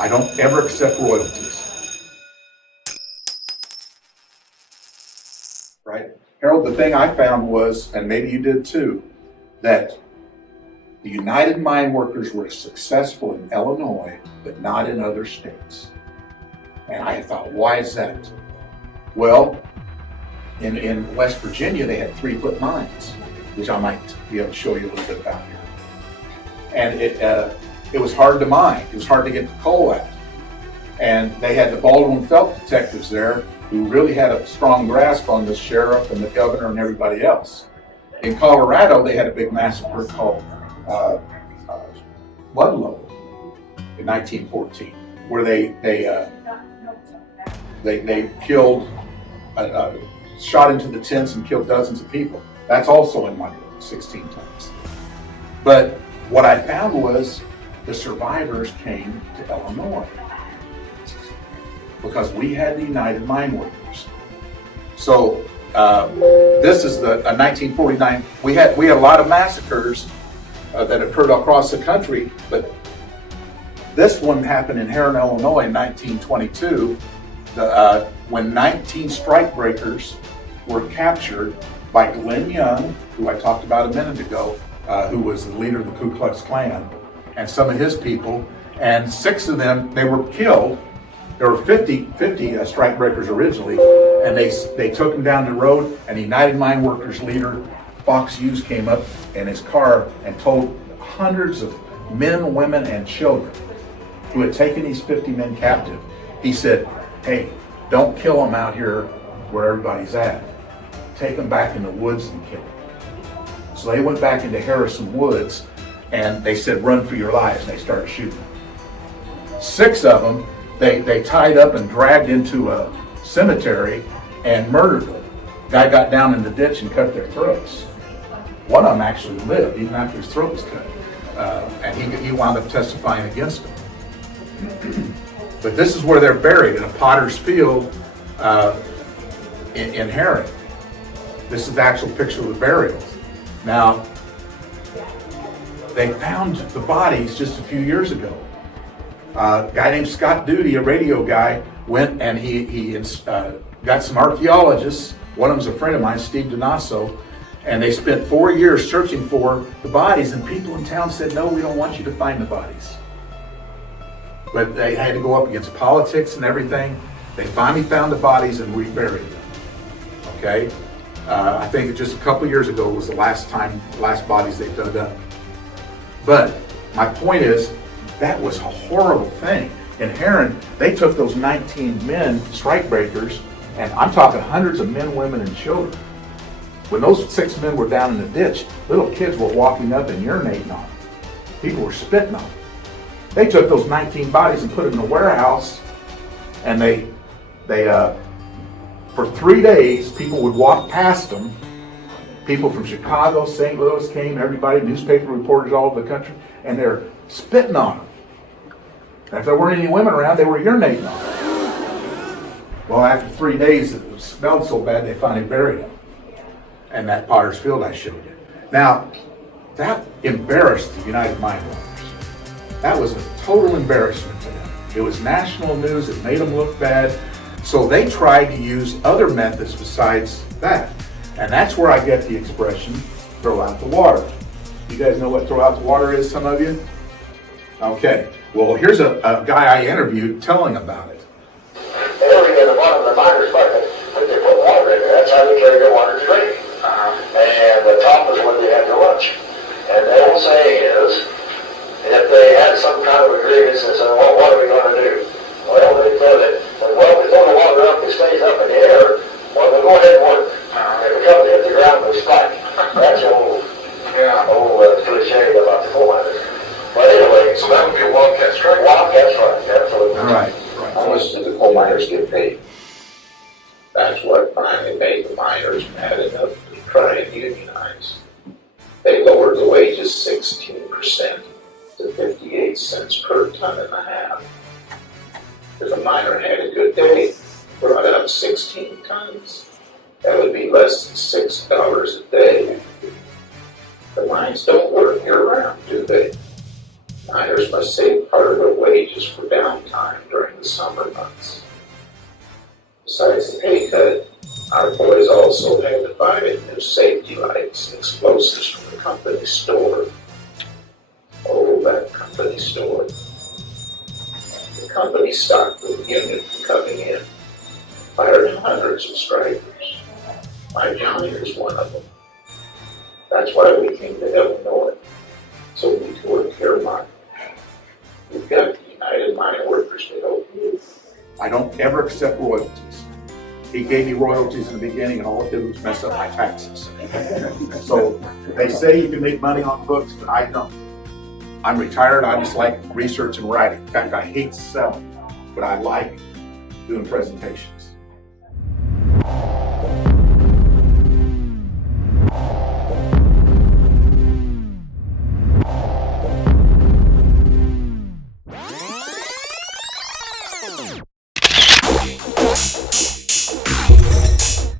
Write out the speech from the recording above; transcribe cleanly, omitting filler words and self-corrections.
I don't ever accept royalties. Right? Harold, the thing I found was, and maybe you did too, that the United Mine Workers were successful in Illinois, but not in other states. And I thought, why is that? Well, in West Virginia, they had 3-foot mines, which I might be able to show you a little bit about here. And it was hard to mine. It was hard to get the coal out. And they had the Baldwin Felt detectives there who really had a strong grasp on the sheriff and the governor and everybody else. In Colorado, they had a big massacre called Ludlow in 1914, where they killed, shot into the tents and killed dozens of people. That's also in my book, 16 times. But what I found was the survivors came to Illinois because we had the United Mine Workers. So this is the 1949. We had a lot of massacres that occurred across the country, but this one happened in Herrin, Illinois in 1922, when 19 strikebreakers were captured by Glenn Young, who I talked about a minute ago, who was the leader of the Ku Klux Klan, and some of his people, and 6 of them, they were killed. There were 50 strikebreakers originally, and they took them down the road, and the United Mine Workers leader, Fox Hughes, came up in his car and told hundreds of men, women, and children who had taken these 50 men captive. He said, hey, don't kill them out here where everybody's at. Take them back in the woods and kill them. So they went back into Harrison Woods, and they said, run for your lives, and they started shooting. 6 of them, they tied up and dragged into a cemetery and murdered them. Guy got down in the ditch and cut their throats. One of them actually lived, even after his throat was cut. And he wound up testifying against them. But this is where they're buried, in a potter's field in Herrin. This is the actual picture of the burials. Now, they found the bodies just a few years ago. A guy named Scott Duty, a radio guy, went and he got some archaeologists. One of them's a friend of mine, Steve Donasso, and they spent 4 years searching for the bodies, and people in town said, no, we don't want you to find the bodies. But they had to go up against politics and everything. They finally found the bodies and reburied them. Okay? I think just a couple years ago was the last bodies they dug up. But my point is, that was a horrible thing. In Herrin, they took those 19 men, strikebreakers, and I'm talking hundreds of men, women, and children. When those 6 men were down in the ditch, little kids were walking up and urinating on them. People were spitting on them. They took those 19 bodies and put them in a warehouse, and they for 3 days, people would walk past them. People from Chicago, St. Louis came, everybody, newspaper reporters all over the country, and they're spitting on them. And if there weren't any women around, they were urinating on them. Well, after 3 days, it smelled so bad, they finally buried them. And that potter's field I showed you. Now, that embarrassed the United Mine Workers. That was a total embarrassment to them. It was national news, it made them look bad. So they tried to use other methods besides that. And that's where I get the expression, throw out the water. You guys know what throw out the water is, some of you? Okay, well, here's a guy I interviewed telling about it. Everything at the bottom of the miner's bucket, but they put water in there. That's how they carry their water to drink. And the top is where they have their lunch. And the old saying is, if they had some kind of a grievance and said, well, what are we going to do? Well, they said that, well, if we throw the water up, it stays up in the air, well, we'll go ahead and work. If it comes hit the ground, we'll spike. That's the old cliche about the coal miners. But anyway, so that would be a wildcat strike. Wildcat strike, absolutely. All right. How much did the coal miners get paid? That's what finally made the miners mad enough to try and unionize. They lowered the wages 16% to 58 cents per ton and a half. If a miner had a good day, brought up 16 tons, that would be less than $6 a day. The mines don't work year-round, do they? Miners must save part of their wages for downtime. their safety lights, explosives from the company store. Oh, that company store. The company stopped the unit from coming in, fired hundreds of strikers. My Johnny is one of them. That's why we came to Illinois, so we could work here in mine. We've got the United Mine Workers to help you. I don't ever accept royalties. He gave me royalties in the beginning, and all it did was mess up my taxes. So they say you can make money on books, but I don't. I'm retired. I just like research and writing. In fact, I hate selling, but I like doing presentations.